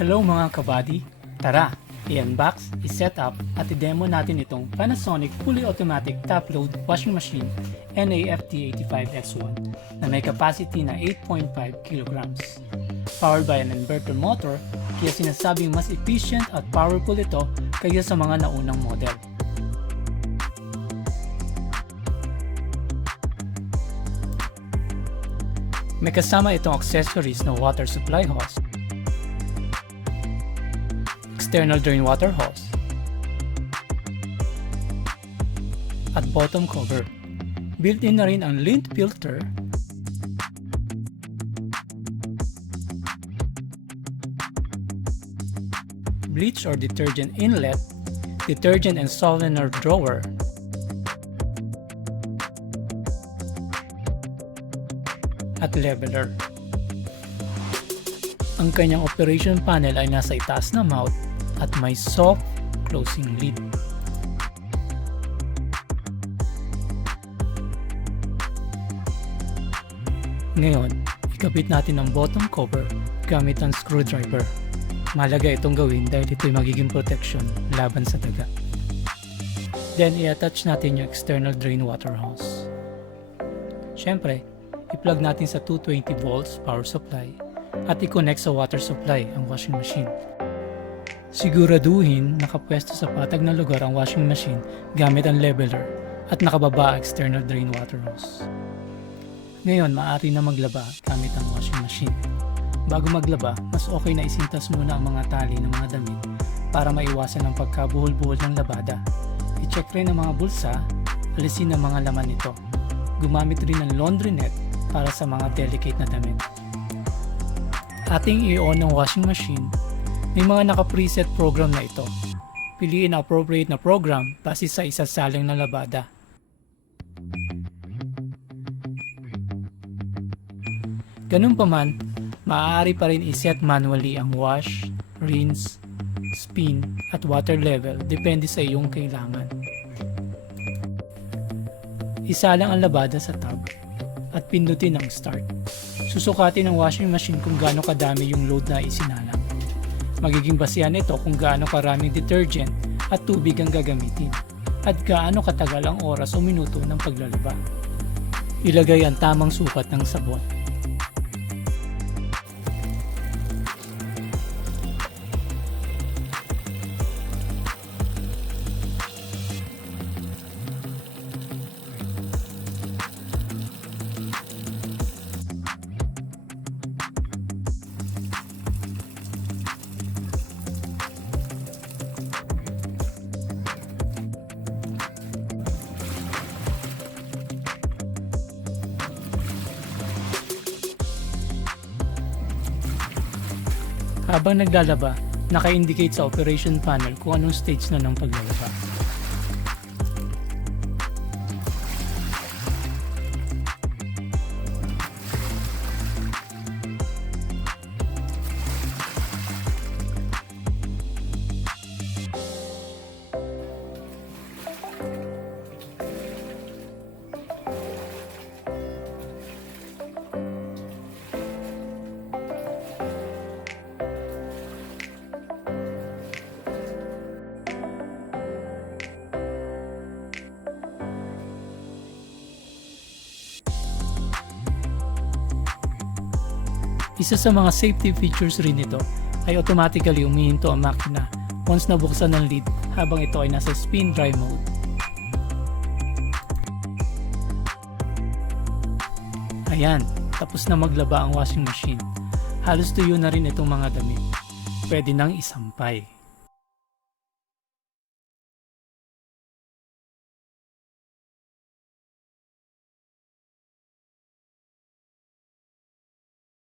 Hello mga kabady! Tara, i-unbox, i-set up at i-demo natin itong Panasonic fully automatic top-load washing machine FD85X1 na may capacity na 8.5 kilograms. Powered by an inverter motor, kaya sinasabing mas efficient at powerful ito kaysa sa mga naunang model. May kasama itong accessories na water supply hose, external drain water hose, at bottom cover. Built-in na rin ang lint filter, bleach or detergent inlet, detergent and softener drawer, at leveler. Ang kanyang operation panel ay nasa itaas na mount at may soft closing lid. Ngayon, ikabit natin ang bottom cover gamit ang screwdriver. Mahalaga itong gawin dahil ito'y magiging protection laban sa daga. Then, i-attach natin yung external drain water hose. Siyempre, i-plug natin sa 220 volts power supply at i-connect sa water supply ang washing machine. Siguraduhin nakapwesto sa patag na lugar ang washing machine gamit ang leveler at nakababa ang external drain water hose. Ngayon, maaari na maglaba gamit ang washing machine. Bago maglaba, mas okay na isintas muna ang mga tali ng mga damit para maiwasan ang pagkabuhol-buhol ng labada. I-check rin ang mga bulsa, alisin ang mga laman nito. Gumamit rin ng laundry net para sa mga delicate na damit. Ating i-on ang washing machine. May mga naka-preset program na ito. Piliin ang appropriate na program base sa isasalang na labada. Ganun pa man, maaari pa rin i-set manually ang wash, rinse, spin at water level depende sa iyong kailangan. Isalang ang labada sa tab at pindutin ang start. Susukatin ng washing machine kung gaano kadami yung load na isinalang. Magiging basehan ito kung gaano karaming detergent at tubig ang gagamitin at gaano katagal ang oras o minuto ng paglalaba. Ilagay ang tamang sukat ng sabon. Habang naglalaba, naka-indicate sa operation panel kung anong stage na ng paglalaba. Isa sa mga safety features rin nito ay automatically umihinto ang makina once nabuksan ng lid habang ito ay nasa spin dry mode. Ayan, tapos na maglaba ang washing machine. Halos tuyo na rin itong mga damit. Pwede nang isampay.